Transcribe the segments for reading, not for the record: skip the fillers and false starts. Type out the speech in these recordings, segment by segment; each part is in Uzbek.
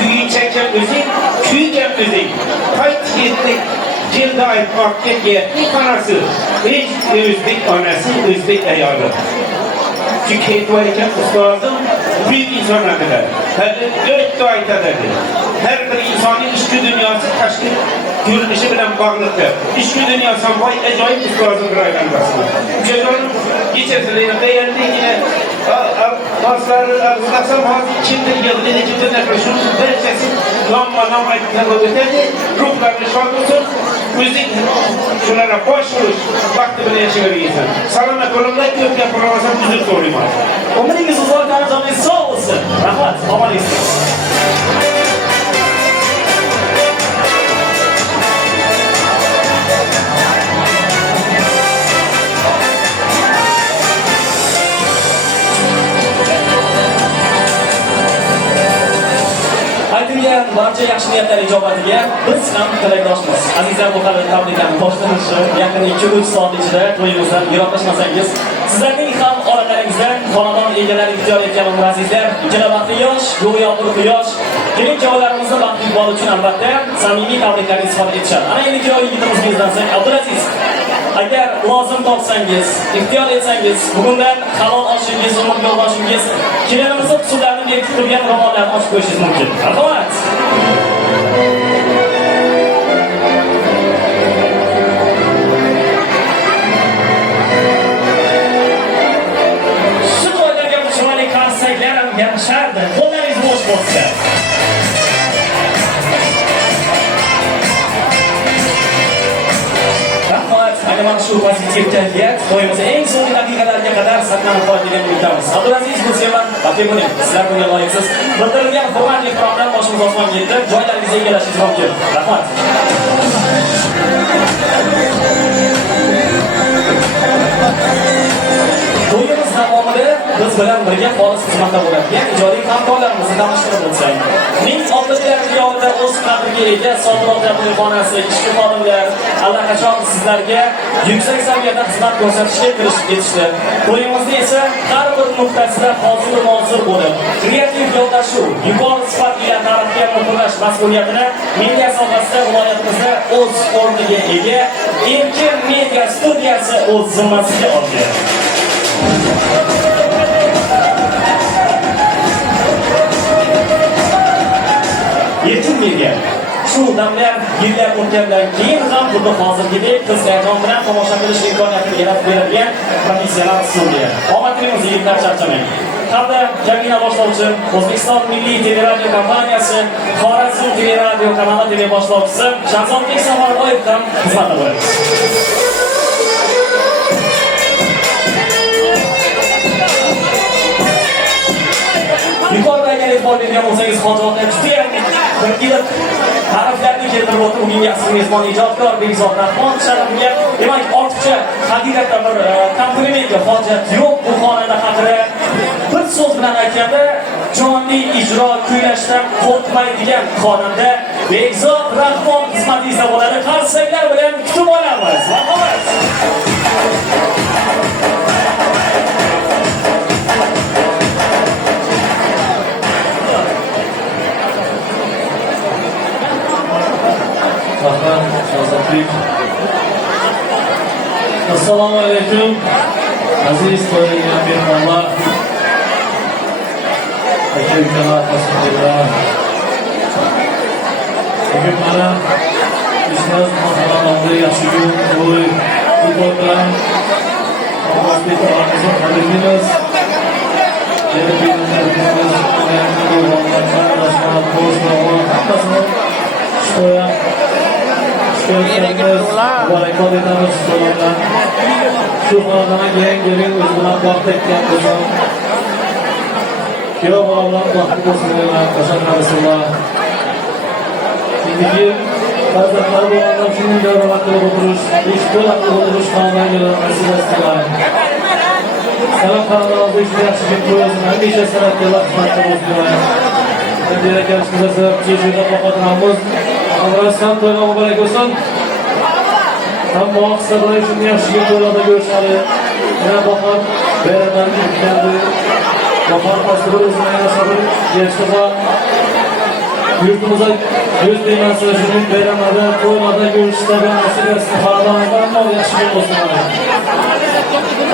kuyunchakam o'zing, kuygam o'zing. Qayt ketdik. Yilda ayt ortga onasi, hech o'zbek onasi, o'zbek ayoli. Çünkü ketvar ekan ustozim büyük insonlardir. Hadi 4 aytadi. Her bir insonning ichki dunyosi tashqi ko'rinishi bilan bog'liqdir. Ichki dunyosi ham voy ajoyib ustozim bir aytgan bo'lsa. Jazoni kechasida beyanligina do'stlari arzlasam hozir ichimda yig'laydi kimdir shuni barchasi nomma aytgan o'tadi. Ruhlarni shod bo'lsin. O'zing shularga bosh urish vaqti bilan yashayversan. Salomat bo'linglar, ko'p gapiramasam uzr so'rayman. Umringiz uzoq, joningiz sog' bo'lsin. Rahmat, omoningizga. Aytilgan barcha yaxshi niyatlar ijobatiga biz ham tilakdoshmiz. Azizlar, bu hali tabriklarni boshlanishi yaqin 2-3 soat ichida to'yimizdan yiroqlashmasangiz, sizlarning ham oralaringizdan xonadon egalari ixtiyor etgan umr azizlar, ikkala baxtli yosh, go'yo bir quyosh, kelin kuyovlarimizni baxtli bo'lishi uchun albatta samimiy tabriklarni izhor etishadi. Ana endi kuyov yigitimizni izlansak, Abdulaziz, agar lozim topsangiz, ixtiyor etsangiz, bugundan halol oshingiz, umr yo'ldoshingiz, kelinimizni usullarini berkitib turgan ro'mollarni ochib qo'yishingiz mumkin. Marhamat. Shu to'ylarga chiroyli qarsaklar ham yarashardi. Qo'llaringiz bo'sh bo'lsa. Ayni mana shu pozitiv kayfiyat to'yimizni eng so'nggi daqiqalarga qadar saqlanib qolishini umidamiz. Abdulaziz Musiyevan, Batir Munim, sizlar bunga loyiqsiz. Bildirilgan hurmat ehtiromdan boshimiz osmonga yetdi. Joylaringizga egallashingiz mumkin. Rahmat. To'yimiz davomida biz bilan birga xolis xizmatda bo'ladigan ijodiy hamkorlarimizni tanishtirib o'tsak. Ming oqibatlar yonida o'z qadriga ega Sotiroqda to'yxonasi, ishchi xodimlar allaqachon sizlarga yuksak saviyada xizmat ko'rsatishga kirishib ketishdi. To'yimizni esa har bir nuqtasida hozir bo'lib, kreativ yondashuv, yuqori sifat bilan taraqqiyotni muhimlash mas'uliyatini media sohasida viloyatimizda o'z o'rniga ega Erkin Media studiyasi o'z zimmasiga oldi. Erkin Media shu damlar yillar o'tgandan keyin ham xuddi hozirgidek qiz hayajon bilan tomosha qilish imkoniyatini yaratib beradigan professional studiya. Omadingiz yigitlar, charchamang. Hamda jangina boshlovchi O'zbekiston Milliy teleradio kompaniyasi, Xorazm teleradio kanali TV boshlovchisi Shahzodbek Samarboyev ham xizmatda bo'ladi. Yuqoridagi e'tibor bergan bo'lsangiz, hozirda judayam bir iliq ta'riflarni keltirib o'tib, bugungi asl mezbon ijodkor Bekzod Rahmon sharafiga demak ortiqcha haqiqatdan bir komplimentga hojat yo'q. Bu xonanda haqida bir so'z bilan aytganda jonli ijro kuylashdan qo'rqmaydigan xonanda Bekzod Rahmon xizmatingizda bo'ladi. Qarsaklar bilan kutib olamiz. Marhamat. Assalomu alaykum aziz to'yingan mehmonlar, aka-ukalar, farzandlar. Bugun mana ishimiz xonadonda yaxshi kun to'y bilan Oqo'zbek olamizga tabriklaymiz. Barakot etamiz bilan. Shu xonadonga yangilik o'z bilan baxt etgan bo'lsa, kuyov bilan baxtli bo'lsinlar, tashakkurlar. Chunki farzandlar bo'lganlar uchun jarohatli o'tirish, ish bo'lib o'tirish xonadonga nasib etsinlar. Salom xonadonimizda juda yaxshi kun ko'rsin, hamisha san'atkorlar xizmatda bo'lsinlar. Endi kelishimizda juda xotiramiz. Avvaldan to'yga muborak bo'lsin. Hamma hisoblar uchun yaxshi to'ylarda ko'rishadi. Yana bahor bayramdan keldi. Bahor fasli o'zini yasadi, yashirdi. Yurtumuza göz değmesi için bayramlarda, toylarda görüşlerde nasip etsin. Havalarınızdan mı yakışıklı olsun abi.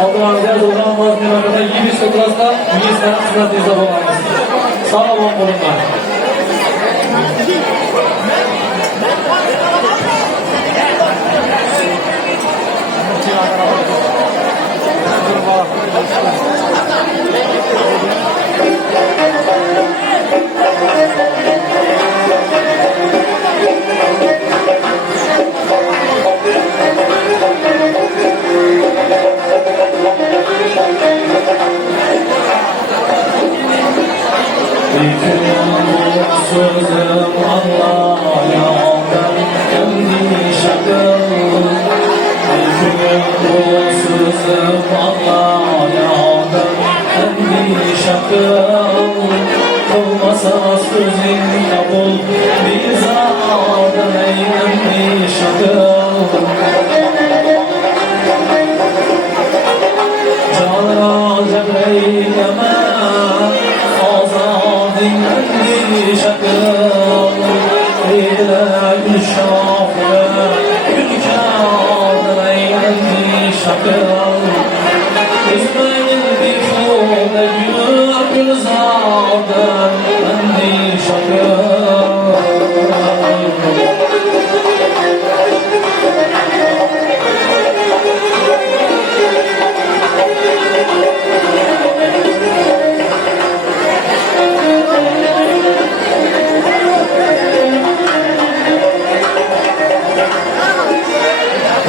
Aldığınızda zorlan vazgeçme kadar iyi bir sokurasla iyi sana hizmetinizde bulunmayız. Sağ olun bulunlar. Sözüm Allah'tan endişedir. Sözüm Allah'tan endişedir. Kılmasa sözün kabul bizadır ey endişedir. Canra Cebreyl'eme azadın endişedir. İle gülşafre gülkâdır ey endişedir. Üzmenin bir kule gülzardır endişedir.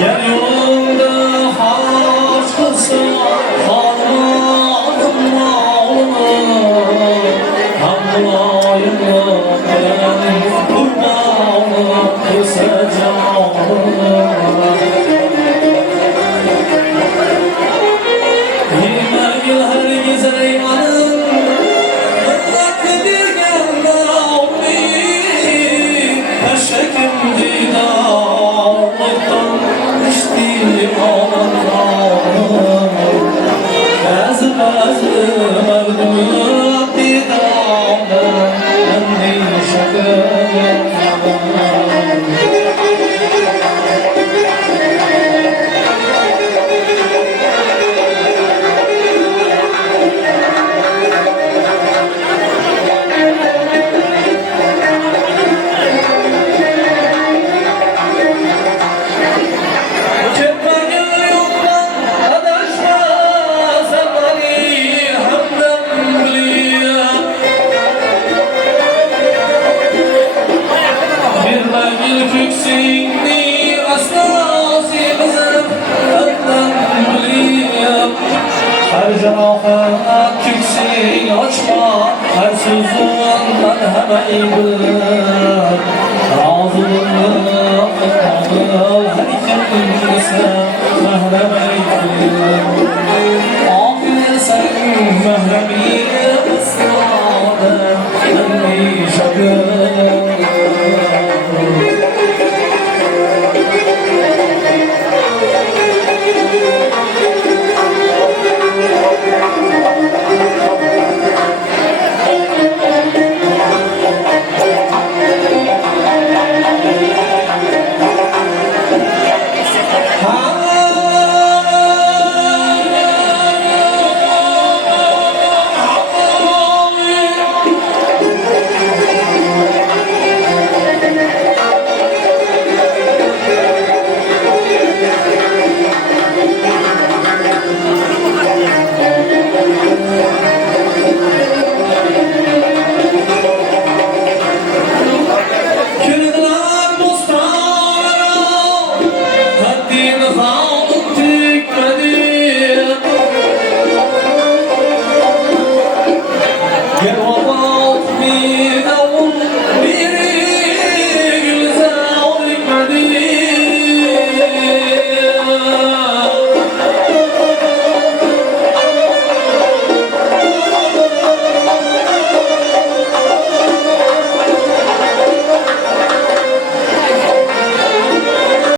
Yer yolunda haç kılsa kalmadım mağlum. Hamlayımı ben kurbanı kısacağım. Yine gül her güzel eyvanım Mıtlaklı bir gönlü Eşekim didallıktan içti ağlarım. Bazı merdümü didalım endişedim. Her canaha küksini açma, her sözünden hemen bilir. Razılığını akıtmalı, her kendisi mehremeyi bilir. Affedersen mehremi ısrarım, endişedir.